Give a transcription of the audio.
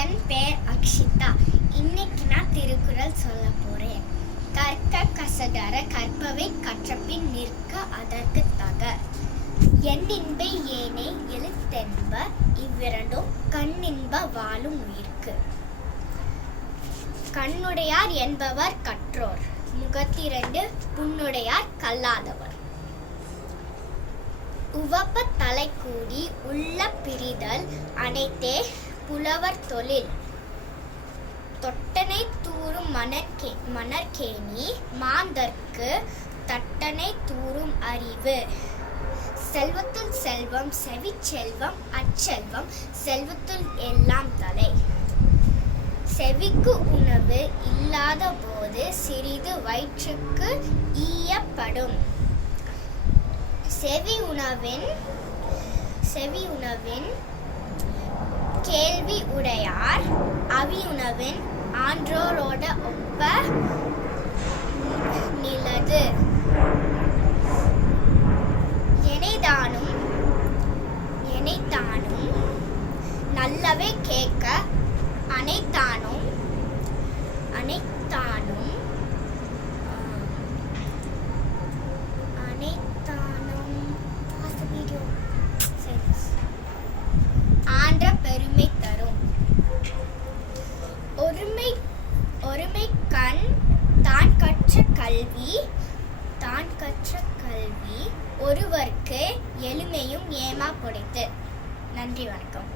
என் பேர் அக்ஷிதா. இன்னைக்கு நான் திருக்குறள் சொல்ல போறேன். கற்க கசடற கற்பவை கற்றபின் நிற்க அதற்கு தக. எண்ணின்பை ஏனை எழுத்தென்ப இவ்விரண்டும் கண்ணின்ப வாழும் உயிர்க்கு. கண்ணுடையார் என்பவர் கற்றோர், முகத்திரண்டு புண்ணுடையார் கல்லாதவர். உவப்ப தலை கூடி உள்ள பிரிதல் அனைத்தே புலவர் தொழில். தொட்டனை தூறும் மணற்கேணி மாந்தர்க்கு தட்டனை தூறும் அறிவு. செல்வத்துள் செல்வம் செவிச்செல்வம் அச்செல்வம் செல்வத்துள் எல்லாம் தலை. செவிக்கு உணவு இல்லாத போது சிறிது வயிற்றுக்கு ஈயப்படும். செவி உணவின் கேள்வி உடையார் அவி உணவின் ஆன்றோரோட ஒப்ப நிலது. எனைத்தானும் நல்லவே கேட்க அனைத்தானும் ஆன்ற பெருமை தரும். ஒருமை கண் தான் கற்ற கல்வி ஒருவர்க்கு எளிமையும் ஏமா பொடைத்து. நன்றி, வணக்கம்.